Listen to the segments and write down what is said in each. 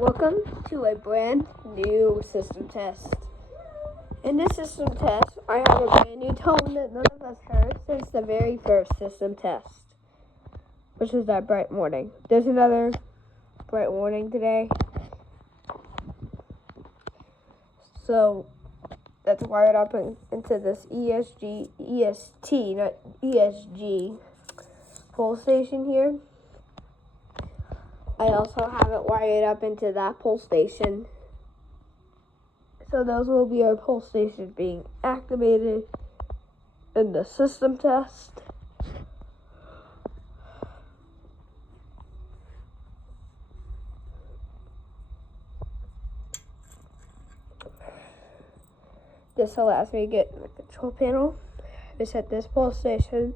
Welcome to a brand new system test. In this system test, I have a brand new tone that none of us heard since the very first system test, which is that bright warning. There's another bright warning today. So that's wired up into this EST, not ESG pole station here. I also have it wired up into that pole station. So those will be our pole stations being activated in the system test. This allows me to get the control panel. I set this pole station.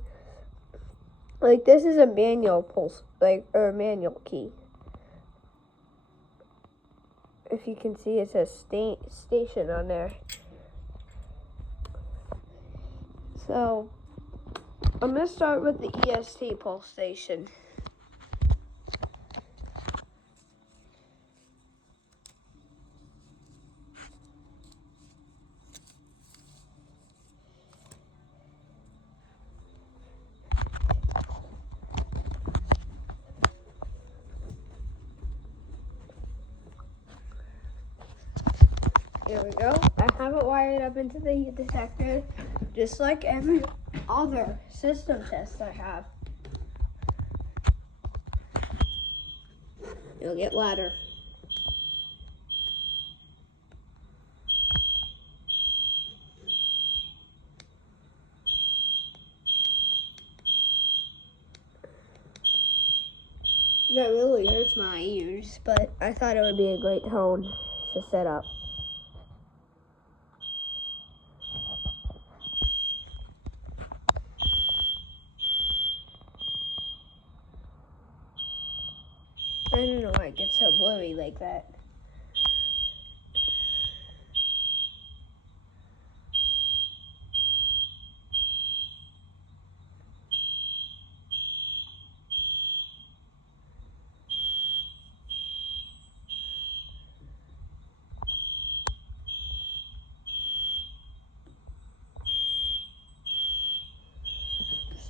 Like, this is a manual pulse, or a manual key. If you can see, it says station on there. So, I'm going to start with the EST pulse station. There we go. I have it wired up into the heat detector, just like every other system test I have. It'll get louder. That really hurts my ears, but I thought it would be a great tone to set up. I don't know why it gets so blurry like that.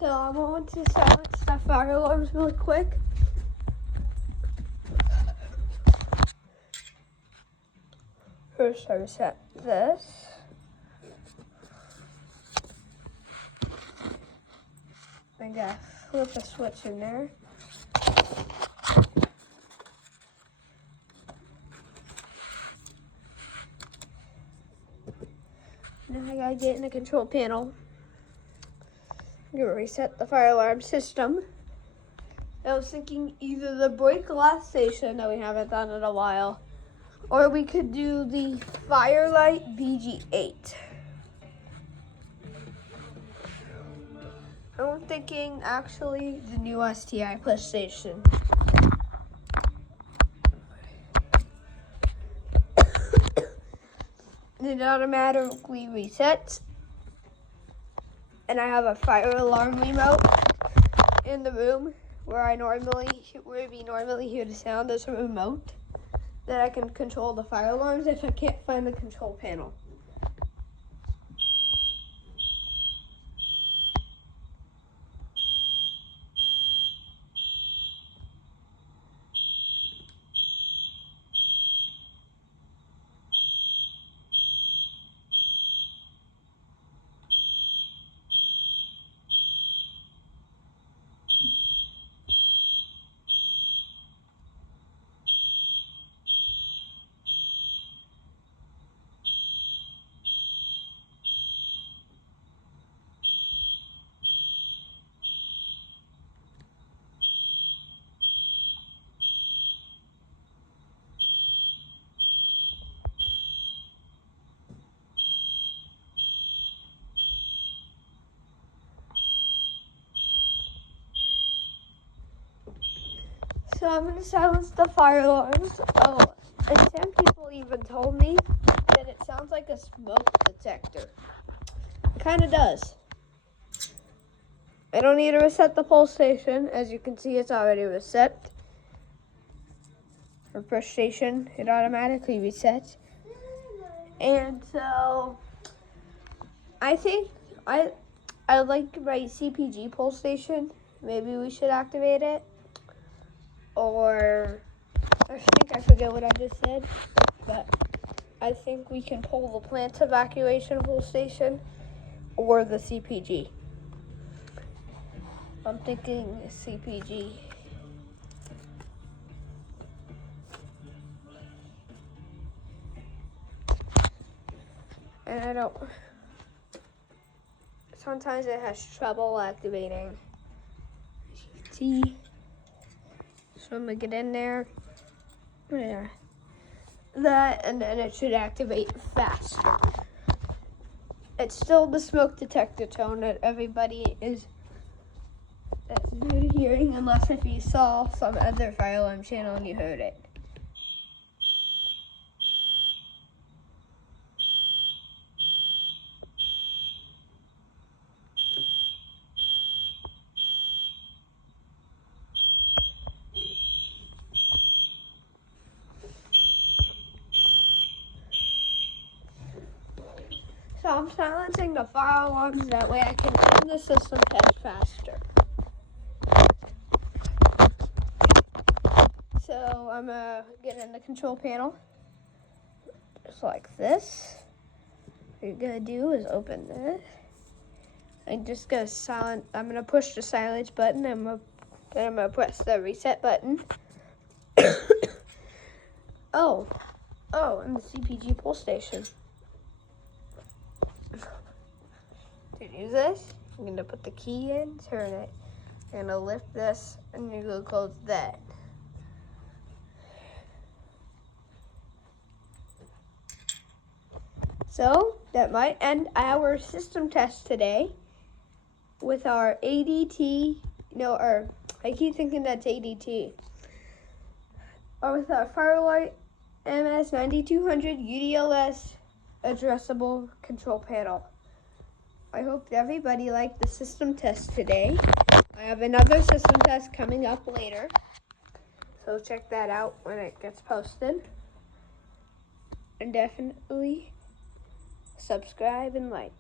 So I'm going to silence the fire alarms really quick. First, I reset this. I gotta flip a switch in there. Now I gotta get in the control panel. I'm gonna reset the fire alarm system. I was thinking either the break glass station that we haven't done in a while, or we could do the Firelight BG8. I'm thinking actually the new STI push station. It automatically resets, and I have a fire alarm remote in the room where we normally hear the sound. There's a remote that I can control the fire alarms if I can't find the control panel. So I'm going to silence the fire alarms. Oh, and some people even told me that it sounds like a smoke detector. It kind of does. I don't need to reset the pulse station. As you can see, it's already reset. or push station, it automatically resets. And so I think I like my CPG pull station. Maybe we should activate it. Or I forget what I just said, but I think we can pull the plant evacuation pull station or the CPG. I'm thinking CPG. And I don't, sometimes it has trouble activating T. So I'm gonna get in there. Yeah. That, and then it should activate faster. It's still the smoke detector tone that everybody is hearing, unless if you saw some other fire alarm channel and you heard it. So I'm silencing the fire alarms, that way I can end the system test faster. So I'm gonna get in the control panel, just like this. What you're gonna do is open this. I'm just gonna I'm gonna push the silence button, then I'm gonna press the reset button. Oh, and the CPG pull station. To do this, I'm gonna put the key in, turn it. I'm gonna lift this, and you're gonna close that. So that might end our system test today with our ADT. I keep thinking that's ADT. Or with our Firelight MS9200 UDLS addressable control panel. I hope everybody liked the system test today. I have another system test coming up later, so check that out when it gets posted. And definitely subscribe and like.